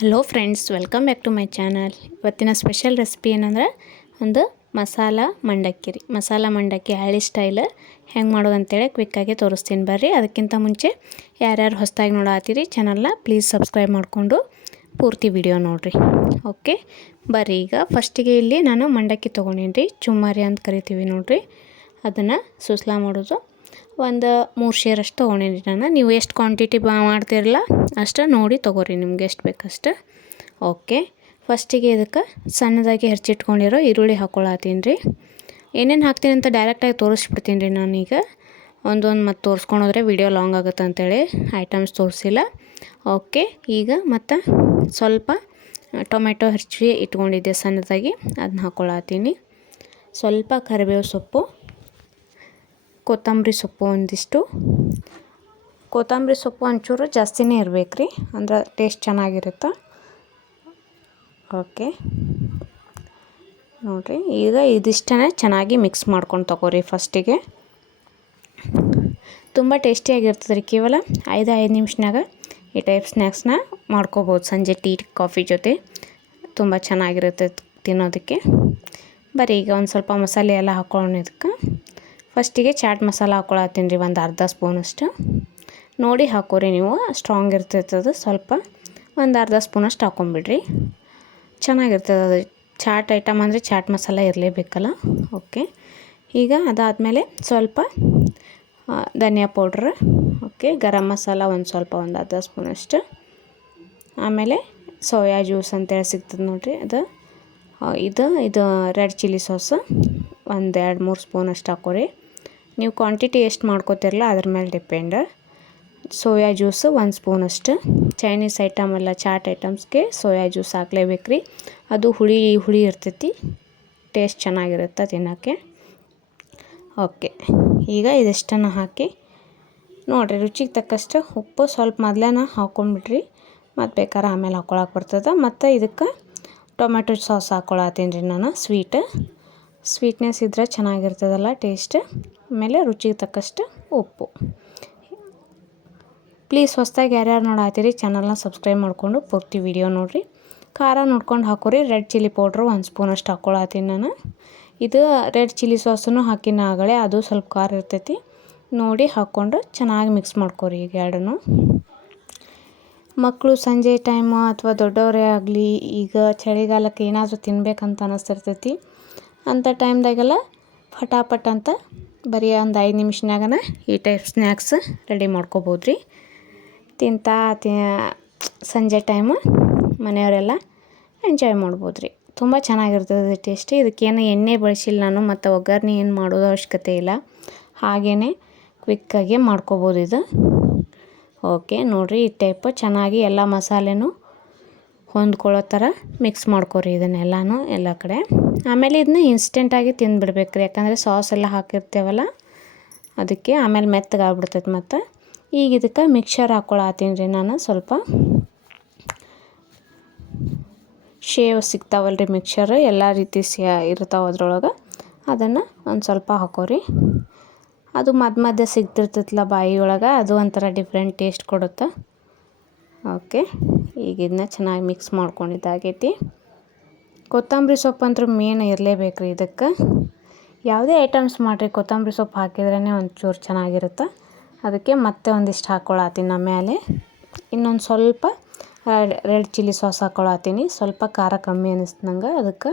Hello friends, welcome back to my channel. ಇವತ್ತಿನ special recipe ಏನಂದ್ರೆ, ಒಂದು ಮಸಾಲ ಮಂಡಕ್ಕಿ ರೀ ಮಸಾಲ ಮಂಡಕ್ಕಿ ಹಳ್ಳಿ ಸ್ಟೈಲ್, ಹೆಂಗೆ ಮಾಡೋದು ಅಂತೇಳಿ ಕ್ವಿಕ್ಕಾಗಿ ತೋರಿಸ್ತೀನಿ ಬರ್ರಿ. ಅದಕ್ಕಿಂತ ಮುಂಚೆ ಯಾರ್ಯಾರು ಹೊಸದಾಗಿ ನೋಡತ್ತೀರಿ ಚಾನಲ್ನ ಪ್ಲೀಸ್ ಸಬ್ಸ್ಕ್ರೈಬ್ ಮಾಡಿಕೊಂಡು ಪೂರ್ತಿ ವಿಡಿಯೋ ನೋಡಿರಿ. ಓಕೆ ಬರ್ರಿ ಈಗ ಫಸ್ಟಿಗೆ ಇಲ್ಲಿ ನಾನು ಮಂಡಕ್ಕಿ ತೊಗೊಂಡೀನಿ ರೀ ಚುಮ್ಮಾರಿ ಅಂತ ಕರಿತೀವಿ ನೋಡಿರಿ. ಅದನ್ನು ಸುಸ್ಲಾ ಮಾಡೋದು. ಒಂದು ಮೂರು ಶೇರಷ್ಟು ತೊಗೊಂಡೀನಿ ನಾನು. ನೀವು ಎಷ್ಟು ಕ್ವಾಂಟಿಟಿ ಬಾ ಮಾಡ್ತಿರಲ್ಲ ಅಷ್ಟು ನೋಡಿ ತೊಗೋರಿ ನಿಮ್ಗೆ ಎಷ್ಟು ಬೇಕಷ್ಟು. ಓಕೆ ಫಸ್ಟಿಗೆ ಇದಕ್ಕೆ ಸಣ್ಣದಾಗಿ ಹೆಚ್ಚಿಟ್ಕೊಂಡಿರೋ ಈರುಳ್ಳಿ ಹಾಕ್ಕೊಳತ್ತೀನಿ ರೀ ಏನೇನು ಹಾಕ್ತೀನಿ ಅಂತ ಡೈರೆಕ್ಟಾಗಿ ತೋರಿಸ್ಬಿಡ್ತೀನಿ ರೀ ನಾನೀಗ. ಒಂದೊಂದು ಮತ್ತು ತೋರಿಸ್ಕೊಂಡೋದ್ರೆ ವಿಡಿಯೋ ಲಾಂಗ್ ಆಗುತ್ತೆ ಅಂತೇಳಿ ಐಟಮ್ಸ್ ತೋರಿಸಿಲ್ಲ. ಓಕೆ ಈಗ ಮತ್ತು ಸ್ವಲ್ಪ ಟೊಮೆಟೊ ಹೆಚ್ಚಿ ಇಟ್ಕೊಂಡಿದ್ದೆ ಸಣ್ಣದಾಗಿ. ಅದನ್ನ ಹಾಕ್ಕೊಳತ್ತೀನಿ ಸ್ವಲ್ಪ ಕರಿಬೇವು ಸೊಪ್ಪು. ಕೊತ್ತಂಬರಿ ಸೊಪ್ಪು ಒಂದಿಷ್ಟು. ಕೊತ್ತಂಬರಿ ಸೊಪ್ಪು ಒಂಚೂರು ಜಾಸ್ತಿನೇ ಇರಬೇಕು ರೀ ಅಂದ್ರೆ ಟೇಸ್ಟ್ ಚೆನ್ನಾಗಿರುತ್ತೆ? ಓಕೆ. ನೋಡಿರಿ, ಈಗ ಇದಿಷ್ಟೇ ಚೆನ್ನಾಗಿ ಮಿಕ್ಸ್ ಮಾಡ್ಕೊಂಡು ತಗೋರಿ ಫಸ್ಟಿಗೆ. ತುಂಬ ಟೇಸ್ಟಿಯಾಗಿರ್ತದೆ ರೀ ಕೇವಲ ಐದು ಐದು ನಿಮಿಷನಾಗ ಈ ಟೈಪ್ ಸ್ನ್ಯಾಕ್ಸ್ನ ಮಾಡ್ಕೋಬೋದು, ಸಂಜೆ ಟೀ, ಕಾಫಿ ಜೊತೆ. ತುಂಬ ಚೆನ್ನಾಗಿರುತ್ತೆ ತಿನ್ನೋದಕ್ಕೆ. ಬರೀ ಈಗ ಒಂದು ಸ್ವಲ್ಪ ಮಸಾಲೆ ಎಲ್ಲ ಹಾಕ್ಕೊಳ್ಳೋಣ ಇದಕ್ಕೆ. ಫಸ್ಟಿಗೆ ಚಾಟ್ ಮಸಾಲ ಹಾಕ್ಕೊಳತ್ತೀನಿ ರೀ, ಒಂದು ಅರ್ಧ ಸ್ಪೂನಷ್ಟು ನೋಡಿ ಹಾಕೋರಿ ನೀವು ಸ್ಟ್ರಾಂಗ್ ಇರ್ತೈತದು ಸ್ವಲ್ಪ. ಒಂದು ಅರ್ಧ ಸ್ಪೂನಷ್ಟು ಹಾಕ್ಕೊಂಬಿಡ್ರಿ ಚೆನ್ನಾಗಿರ್ತದೆ ಅದು. ಚಾಟ್ ಐಟಮ್ ಅಂದರೆ ಚಾಟ್ ಮಸಾಲ ಇರಲೇಬೇಕಲ್ಲ. ಓಕೆ ಈಗ ಅದಾದಮೇಲೆ ಸ್ವಲ್ಪ ಧನಿಯಾ ಪೌಡ್ರ್ ಓಕೆ ಗರಂ ಮಸಾಲ ಒಂದು ಸ್ವಲ್ಪ, ಒಂದು ಅರ್ಧ ಸ್ಪೂನಷ್ಟು ಆಮೇಲೆ ಸೋಯಾ ಜ್ಯೂಸ್ ಅಂತೇಳಿ ಸಿಗ್ತದೆ ನೋಡಿರಿ ಅದು. ಇದು ಇದು ರೆಡ್ ಚಿಲ್ಲಿ ಸಾಸ್ ಒಂದು ಎರಡು ಮೂರು ಸ್ಪೂನಷ್ಟು ಹಾಕೋರಿ. ನೀವು ಕ್ವಾಂಟಿಟಿ ಎಷ್ಟು ಮಾಡ್ಕೋತಿರಲ್ಲ ಅದ್ರ ಮೇಲೆ ಡಿಪೆಂಡ್ ಸೋಯಾ ಜ್ಯೂಸು ಒಂದು ಸ್ಪೂನಷ್ಟು ಚೈನೀಸ್ ಐಟಮ್ ಎಲ್ಲ ಚಾಟ್ ಐಟಮ್ಸ್ಗೆ ಸೋಯಾ ಜ್ಯೂಸ್ ಹಾಕ್ಲೇಬೇಕು ರೀ ಅದು ಹುಳಿ ಹುಳಿ ಇರ್ತೈತಿ. ಟೇಸ್ಟ್ ಚೆನ್ನಾಗಿರುತ್ತೆ ತಿನ್ನೋಕ್ಕೆ. ಓಕೆ ಈಗ ಇದಿಷ್ಟನ್ನು ಹಾಕಿ? ನೋಡಿರಿ, ರುಚಿಗೆ ತಕ್ಕಷ್ಟು ಉಪ್ಪು ಸ್ವಲ್ಪ ಮೊದಲೇನ ಹಾಕ್ಕೊಂಡ್ಬಿಟ್ರಿ ಮತ್ತು ಬೇಕಾದ್ರೆ ಆಮೇಲೆ ಹಾಕ್ಕೊಳಕ್ಕೆ ಬರ್ತದೆ. ಮತ್ತು ಇದಕ್ಕೆ ಟೊಮೆಟೊ ಸಾಸ್ ಹಾಕ್ಕೊಳತ್ತೀನಿ ರೀ ನಾನು ಸ್ವೀಟ್ ಸ್ವೀಟ್ನೆಸ್ ಇದ್ದರೆ ಚೆನ್ನಾಗಿರ್ತದಲ್ಲ ಟೇಸ್ಟ್ ಆಮೇಲೆ ರುಚಿಗೆ ತಕ್ಕಷ್ಟು ಉಪ್ಪು. ಪ್ಲೀಸ್ ಹೊಸ್ದಾಗಿ ಯಾರ್ಯಾರು ನೋಡಾತೀರಿ ಚಾನಲ್ನ ಸಬ್ಸ್ಕ್ರೈಬ್ ಮಾಡಿಕೊಂಡು ಪೂರ್ತಿ ವಿಡಿಯೋ ನೋಡಿರಿ. ಖಾರ ನೋಡ್ಕೊಂಡು ಹಾಕೋರಿ ರೆಡ್ ಚಿಲ್ಲಿ ಪೌಡ್ರು ಒಂದು ಸ್ಪೂನಷ್ಟು ಹಾಕ್ಕೊಳತ್ತೀನಿ ನಾನು. ಇದು ರೆಡ್ ಚಿಲ್ಲಿ ಸಾಸನ್ನು ಹಾಕಿನ ಆಗಲೇ ಅದು ಸ್ವಲ್ಪ ಖಾರ ಇರ್ತೈತಿ. ನೋಡಿ ಹಾಕ್ಕೊಂಡು ಚೆನ್ನಾಗಿ ಮಿಕ್ಸ್ ಮಾಡ್ಕೋರಿ ಈಗ ಎರಡನ್ನು. ಮಕ್ಕಳು ಸಂಜೆ ಟೈಮು ಅಥವಾ ದೊಡ್ಡವರೇ ಆಗಲಿ, ಈಗ ಚಳಿಗಾಲಕ್ಕೆ ಏನಾದರೂ ತಿನ್ಬೇಕಂತ ಅನ್ನಿಸ್ತಿರ್ತೈತಿ ಅಂಥ ಟೈಮ್ದಾಗೆಲ್ಲ ಪಟಾಪಟ್ ಅಂತ ಬರೀ ಒಂದು ಐದು ನಿಮಿಷನಾಗನ ಈ ಟೈಪ್ ಸ್ನ್ಯಾಕ್ಸ್ ರೆಡಿ ಮಾಡ್ಕೋಬೋದು ರೀ ತಿಂತಾ ತಿ, ಸಂಜೆ ಟೈಮು ಮನೆಯವರೆಲ್ಲ ಎಂಜಾಯ್ ಮಾಡ್ಬೋದು ರೀ ತುಂಬ ಚೆನ್ನಾಗಿರ್ತದೆ ಟೇಸ್ಟ್. ಇದಕ್ಕೇನು ಎಣ್ಣೆ ಬಳಸಿಲ್ಲ ನಾನು, ಮತ್ತು ಒಗ್ಗರಣೆ ಏನು ಮಾಡೋದು ಅವಶ್ಯಕತೆ ಇಲ್ಲ. ಹಾಗೇ ಕ್ವಿಕ್ಕಾಗಿ ಮಾಡ್ಕೋಬೋದು ಇದು. ಓಕೆ, ನೋಡಿರಿ ಈ ಟೈಪ್ ಚೆನ್ನಾಗಿ ಎಲ್ಲ ಮಸಾಲೆನೂ ಹೊಂದ್ಕೊಳ್ಳೋ ಥರ ಮಿಕ್ಸ್ ಮಾಡ್ಕೊರಿ ಇದನ್ನೆಲ್ಲನೂ ಎಲ್ಲ ಕಡೆ. ಆಮೇಲೆ ಇದನ್ನ ಇನ್ಸ್ಟೆಂಟಾಗಿ ತಿಂದುಬಿಡ್ಬೇಕು ರೀ ಯಾಕಂದರೆ ಸಾಸ್ ಎಲ್ಲ ಹಾಕಿರ್ತೇವಲ್ಲ, ಅದಕ್ಕೆ ಆಮೇಲೆ ಮೆತ್ತಗಾಗ್ಬಿಡ್ತೈತೆ ಮತ್ತು. ಈಗ ಇದಕ್ಕೆ ಮಿಕ್ಸರ್ ಹಾಕ್ಕೊಳತ್ತೀನಿ ರೀ ನಾನು ಸ್ವಲ್ಪ. ಶೇವ್ ಸಿಗ್ತಾವಲ್ಲ ರೀ ಮಿಕ್ಸರ್ ಎಲ್ಲ ರೀತಿ ಸಿ ಇರ್ತಾವೆ ಅದ್ರೊಳಗೆ. ಅದನ್ನು ಒಂದು ಸ್ವಲ್ಪ ಹಾಕೋರಿ. ಅದು ಮಧ್ಯ ಮಧ್ಯ ಸಿಗ್ತಿರ್ತೈತಲ್ಲ ಬಾಯಿ ಒಳಗೆ ಅದು ಒಂಥರ ಡಿಫ್ರೆಂಟ್ ಟೇಸ್ಟ್ ಕೊಡುತ್ತೆ. ಓಕೆ ಈಗ ಇದನ್ನ ಚೆನ್ನಾಗಿ ಮಿಕ್ಸ್ ಮಾಡ್ಕೊಂಡಿದ್ದಾಗೈತಿ ಕೊತ್ತಂಬರಿ ಸೊಪ್ಪು ಅಂತೂ ಮೇನ್ ಇರಲೇಬೇಕು ರೀ ಇದಕ್ಕೆ. ಯಾವುದೇ ಐಟಮ್ಸ್ ಮಾಡಿರಿ, ಕೊತ್ತಂಬರಿ ಸೊಪ್ಪು ಹಾಕಿದ್ರೇ ಒಂಚೂರು ಚೆನ್ನಾಗಿರುತ್ತೆ. ಅದಕ್ಕೆ ಮತ್ತೆ ಒಂದಿಷ್ಟು ಹಾಕ್ಕೊಳತ್ತೀನಿ ಮೇಲೆ ಇನ್ನೊಂದು ಸ್ವಲ್ಪ ರೆಡ್ ಚಿಲ್ಲಿ ಸಾಸ್ ಹಾಕ್ಕೊಳತ್ತೀನಿ ಸ್ವಲ್ಪ ಖಾರ ಕಮ್ಮಿ ಅನ್ನಿಸ್ತು ನಂಗೆ. ಅದಕ್ಕೆ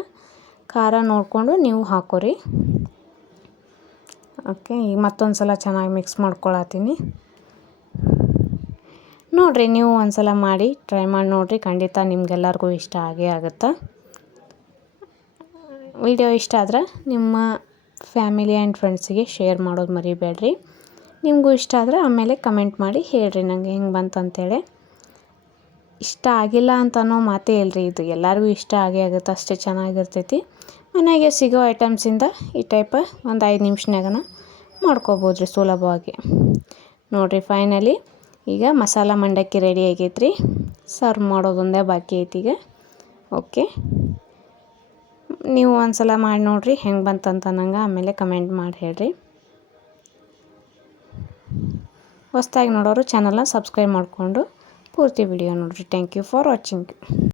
ಖಾರ ನೋಡಿಕೊಂಡು ನೀವು ಹಾಕೋರಿ. ಓಕೆ ಈಗ ಮತ್ತೊಂದು ಸಲ ಚೆನ್ನಾಗಿ ಮಿಕ್ಸ್ ಮಾಡ್ಕೊಳತ್ತೀನಿ. ನೋಡಿರಿ ನೀವು ಒಂದ್ಸಲ ಮಾಡಿ ಟ್ರೈ ಮಾಡಿ ನೋಡಿರಿ, ಖಂಡಿತ ನಿಮ್ಗೆಲ್ಲರಿಗೂ ಇಷ್ಟ ಆಗೇ ಆಗುತ್ತೆ. ವಿಡಿಯೋ ಇಷ್ಟ ಆದ್ರೆ ನಿಮ್ಮ ಫ್ಯಾಮಿಲಿ ಆ್ಯಂಡ್ ಫ್ರೆಂಡ್ಸಿಗೆ ಶೇರ್ ಮಾಡೋದು ಮರಿಬೇಡ್ರಿ. ನಿಮಗೂ ಇಷ್ಟ ಆದರೆ ಆಮೇಲೆ ಕಮೆಂಟ್ ಮಾಡಿ ಹೇಳ್ರಿ ನನಗೆ ಹೆಂಗೆ ಬಂತಂತೇಳಿ. ಇಷ್ಟ ಆಗಿಲ್ಲ ಅಂತನೋ ಮಾತೇ ಇಲ್ಲರಿ ಇದು, ಎಲ್ಲರಿಗೂ ಇಷ್ಟ ಆಗೇ ಆಗುತ್ತೆ, ಅಷ್ಟೇ ಚೆನ್ನಾಗಿರ್ತೈತಿ. ಮನೆಗೆ ಸಿಗೋ ಐಟಮ್ಸಿಂದ ಈ ಟೈಪ ಒಂದು ಐದು ನಿಮಿಷನಾಗನ ಮಾಡ್ಕೋಬೋದು ರೀ ಸುಲಭವಾಗಿ. ನೋಡಿರಿ ಫೈನಲಿ ಈಗ ಮಸಾಲ ಮಂಡಕ್ಕಿ ರೆಡಿ ಆಗೈತೆ ರೀ ಸರ್ವ್ ಮಾಡೋದೊಂದೇ ಬಾಕಿ ಐತಿ ಈಗ. ಓಕೆ ನೀವು ಒಂದು ಸಲ ಮಾಡಿ ನೋಡಿರಿ ಹೆಂಗೆ ಬಂತಂತ ನಂಗೆ ಆಮೇಲೆ ಕಮೆಂಟ್ ಮಾಡಿ ಹೇಳ್ರಿ. ಹೊಸ್ದಾಗಿ ನೋಡೋರು ಚಾನಲ್ನ ಸಬ್ಸ್ಕ್ರೈಬ್ ಮಾಡಿಕೊಂಡು ಪೂರ್ತಿ ವಿಡಿಯೋ ನೋಡಿರಿ. Thank you for watching